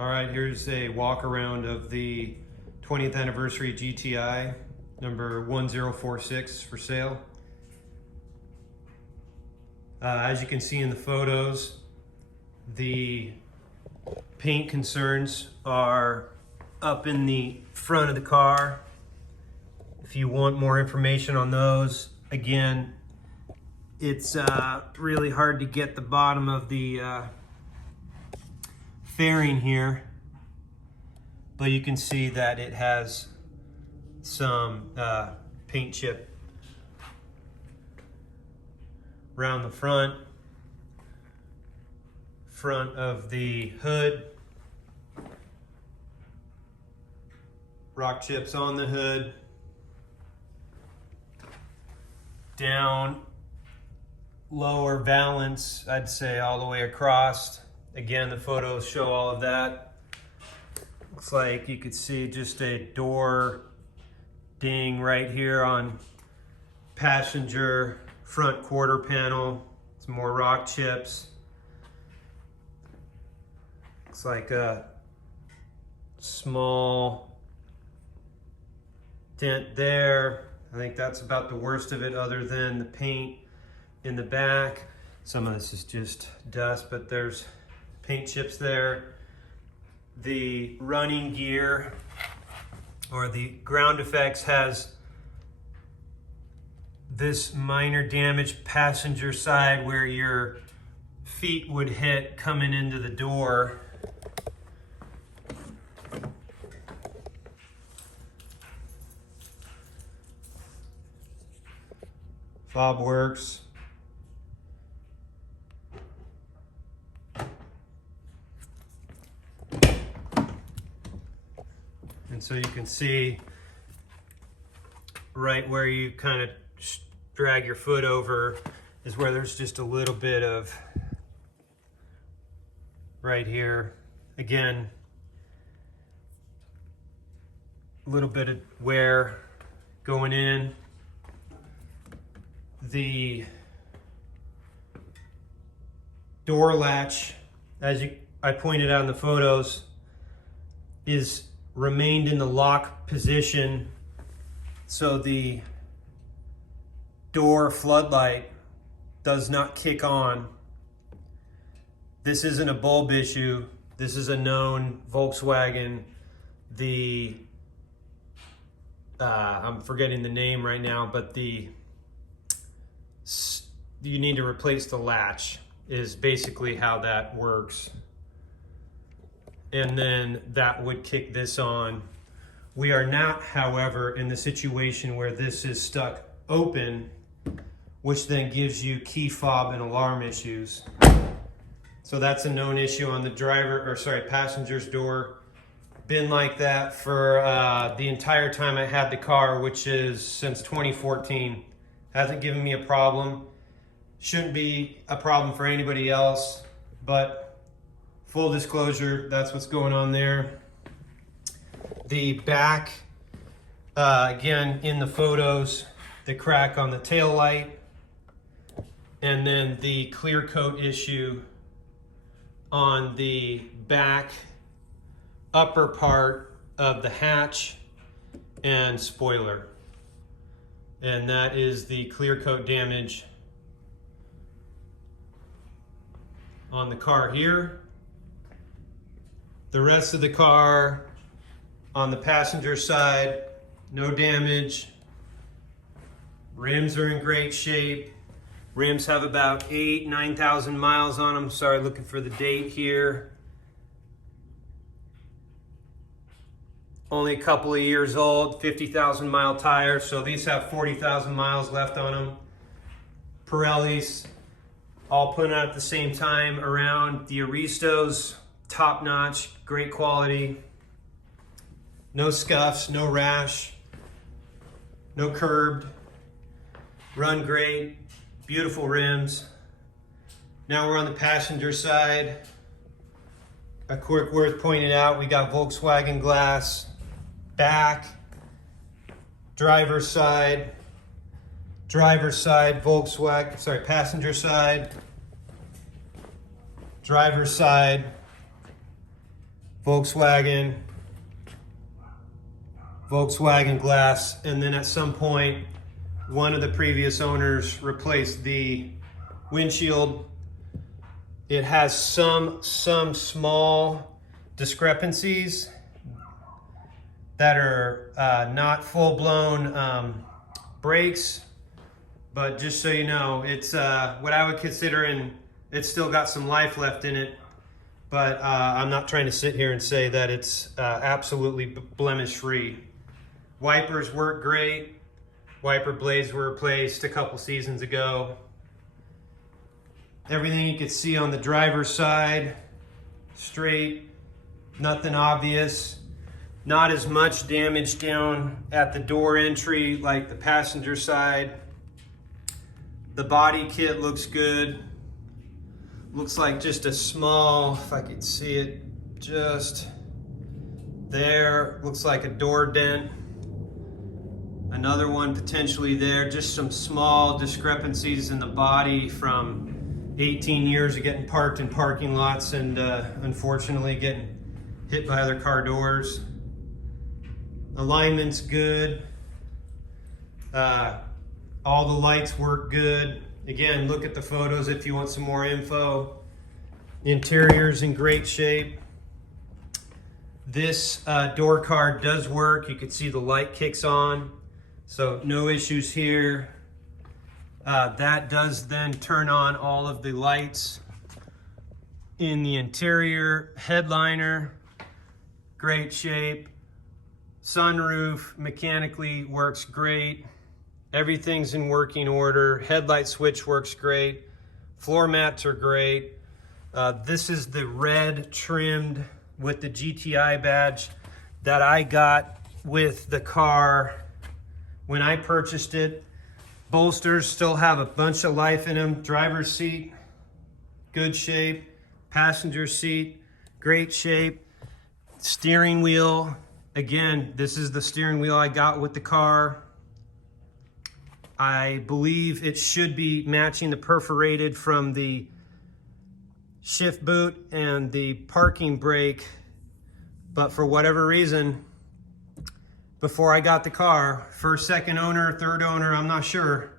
All right, here's a walk around of the 20th anniversary GTI number 1046 for sale. As you can see in the photos, the paint concerns are up in the front of the car. If you want more information on those, again, it's really hard to get the bottom of the fairing here, but you can see that it has some paint chip around the front of the hood, rock chips on the hood, down lower valance, I'd say all the way across. Again, the photos show all of that. Looks like you could see just a door ding right here on passenger front quarter panel. Some more rock chips. Looks like a small dent there. I think that's about the worst of it, other than the paint in the back. Some of this is just dust, but there's paint chips there. The running gear, or the ground effects, has this minor damage passenger side where your feet would hit coming into the door. Fob works. And so you can see right where you kind of drag your foot over is where there's just a little bit of, right here, again, a little bit of wear going in. The door latch, as I pointed out in the photos, is remained in the lock position, so the door floodlight does not kick on. This isn't a bulb issue. This is a known Volkswagen. I'm forgetting the name right now, but you need to replace the latch is basically how that works. And then that would kick this on. We are not, however, in the situation where this is stuck open, which then gives you key fob and alarm issues. So that's a known issue on the passenger's door. Been like that for the entire time I had the car, which is since 2014. Hasn't given me a problem. Shouldn't be a problem for anybody else, but full disclosure, that's what's going on there. The back, again, in the photos, the crack on the tail light, and then the clear coat issue on the back upper part of the hatch and spoiler. And that is the clear coat damage on the car here. The rest of the car on the passenger side, no damage. Rims are in great shape. Rims have about 9,000 miles on them. Sorry, looking for the date here. Only a couple of years old, 50,000 mile tires. So these have 40,000 miles left on them. Pirellis, all put out at the same time around. The Aristos, top notch, great quality. No scuffs, no rash, no curbed. Run great, beautiful rims. Now we're on the passenger side. A quick worth pointing out, we got Volkswagen glass, back, driver's side, Volkswagen, passenger side, driver's side, Volkswagen glass, and then at some point one of the previous owners replaced the windshield. It has some small discrepancies that are not full-blown brakes, but just so you know, it's what I would consider, and it's still got some life left in it, but I'm not trying to sit here and say that it's absolutely blemish-free. Wipers work great. Wiper blades were replaced a couple seasons ago. Everything you can see on the driver's side, straight, nothing obvious. Not as much damage down at the door entry like the passenger side. The body kit looks good. Looks like just a small, if I could see it, just there. Looks like a door dent. Another one potentially there. Just some small discrepancies in the body from 18 years of getting parked in parking lots and unfortunately getting hit by other car doors. Alignment's good. All the lights work good. Again, look at the photos if you want some more info. The interior's in great shape. This door card does work. You can see the light kicks on, so no issues here. That does then turn on all of the lights in the interior. Headliner, great shape. Sunroof mechanically works great. Everything's in working order. Headlight switch works great. Floor mats are great. This is the red trimmed with the GTI badge that I got with the car when I purchased it. Bolsters still have a bunch of life in them. Driver's seat, good shape. Passenger seat, great shape. Steering wheel, again, this is the steering wheel I got with the car. I believe it should be matching the perforated from the shift boot and the parking brake, but for whatever reason, before I got the car, first, second owner, third owner, I'm not sure,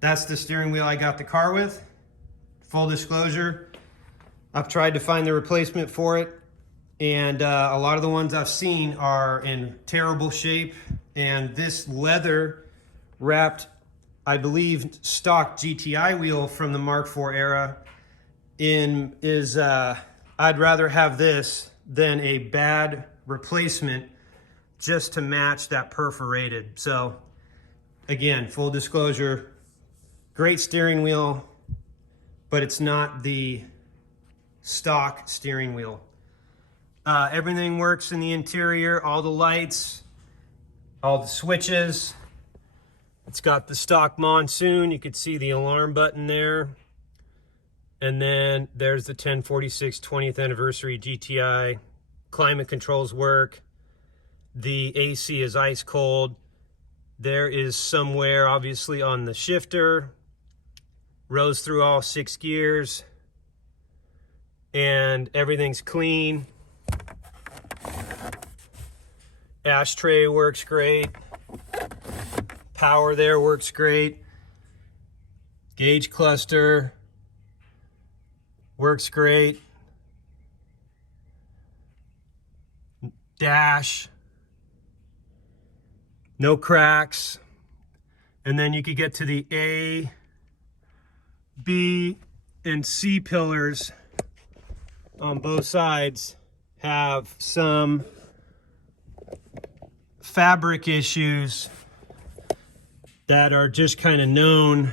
that's the steering wheel I got the car with. Full disclosure, I've tried to find the replacement for it, and a lot of the ones I've seen are in terrible shape, and this leather wrapped, I believe, stock GTI wheel from the Mark IV era is, I'd rather have this than a bad replacement just to match that perforated. So again, full disclosure, great steering wheel, but it's not the stock steering wheel. Everything works in the interior, all the lights, all the switches. It's got the stock monsoon. You could see the alarm button there. And then there's the 1046 20th anniversary GTI. Climate controls work. The AC is ice cold. There is somewhere, obviously, on the shifter. Rose through all 6 gears. And everything's clean. Ashtray works great. Power there works great. Gauge cluster works great. Dash, no cracks. And then you could get to the A, B, and C pillars on both sides have some fabric issues that are just kind of known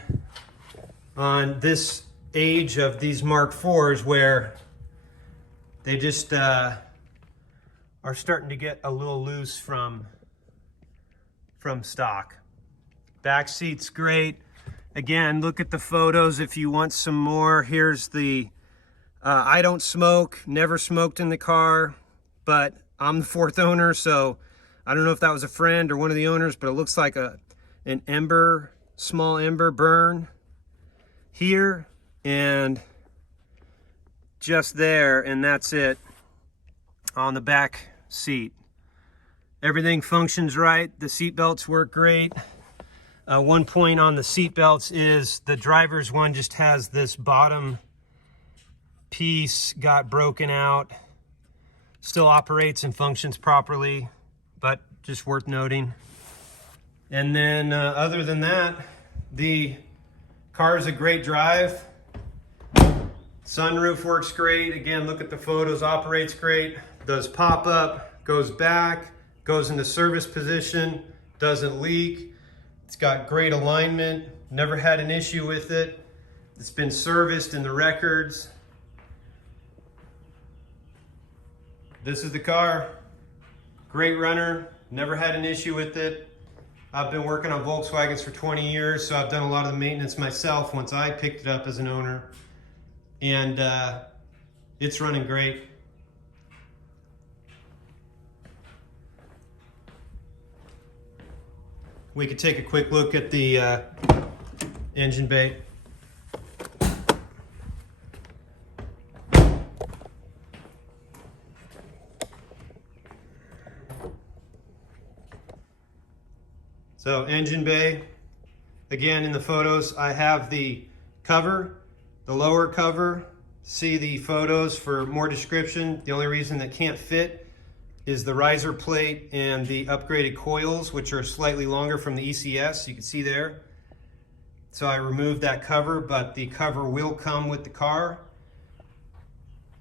on this age of these Mark IVs, where they just are starting to get a little loose from stock. Back seat's great. Again, look at the photos if you want some more. Here's the, I don't smoke, never smoked in the car, but I'm the fourth owner, so I don't know if that was a friend or one of the owners, but it looks like an ember, small ember burn here and just there, and that's it. on the back seat. Everything functions right. The seat belts work great. One point on the seat belts is the driver's one just has this bottom piece got broken out. Still operates and functions properly, but just worth noting. And then other than that, the car is a great drive. Sunroof works great. Again, look at the photos, operates great. Does pop up, goes back, goes into service position, doesn't leak. It's got great alignment, never had an issue with it. It's been serviced in the records. This is the car. Great runner, never had an issue with it. I've been working on Volkswagens for 20 years, so I've done a lot of the maintenance myself once I picked it up as an owner. And it's running great. We could take a quick look at the engine bay. So engine bay, again in the photos, I have the cover, the lower cover. See the photos for more description. The only reason that can't fit is the riser plate and the upgraded coils, which are slightly longer from the ECS, you can see there. So I removed that cover, but the cover will come with the car.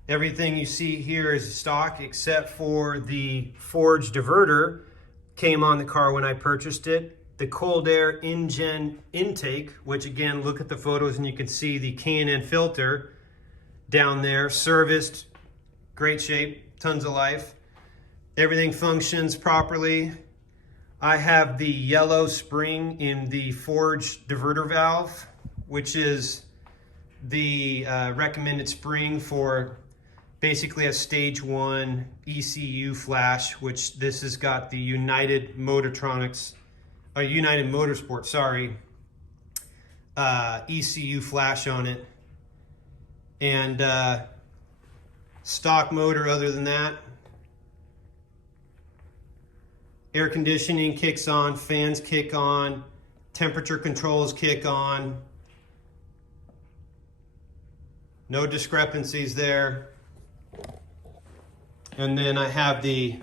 Everything you see here is stock except for the forged diverter came on the car when I purchased it. The cold air engine intake, which again, look at the photos and you can see the K&N filter down there, serviced, great shape, tons of life. Everything functions properly. I have the yellow spring in the forged diverter valve, which is the recommended spring for basically a stage 1 ECU flash, which this has got the United Motorsport, ECU flash on it. And stock motor other than that. Air conditioning kicks on, fans kick on, temperature controls kick on. No discrepancies there. And then I have the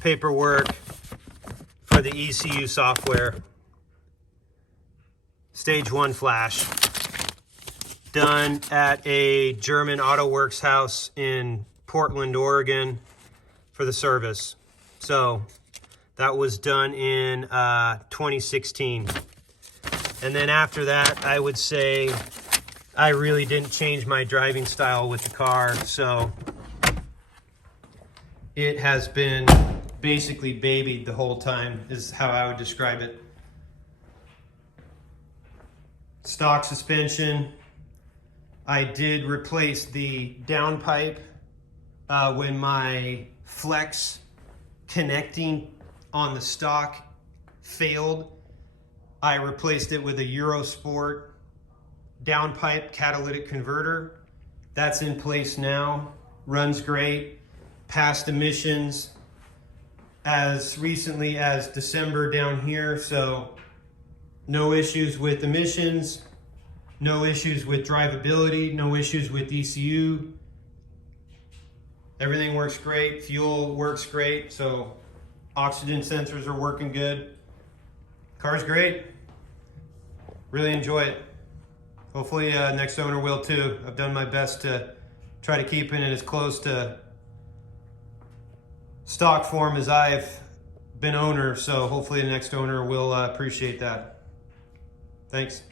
paperwork for the ECU software. Stage 1 flash. Done at a German Auto Works house in Portland, Oregon for the service. So that was done in 2016. And then after that, I would say I really didn't change my driving style with the car. So it has been basically babied the whole time is how I would describe it. Stock suspension. I did replace the downpipe when my flex connecting on the stock failed. I replaced it with a Eurosport downpipe catalytic converter. That's in place now, runs great, passed emissions as recently as December down here, so no issues with emissions, no issues with drivability, no issues with ECU. Everything works great, fuel works great, so oxygen sensors are working good. Car's great, really enjoy it. Hopefully next owner will too. I've done my best to try to keep it as close to stock form as I've been owner, so hopefully the next owner will appreciate that. Thanks.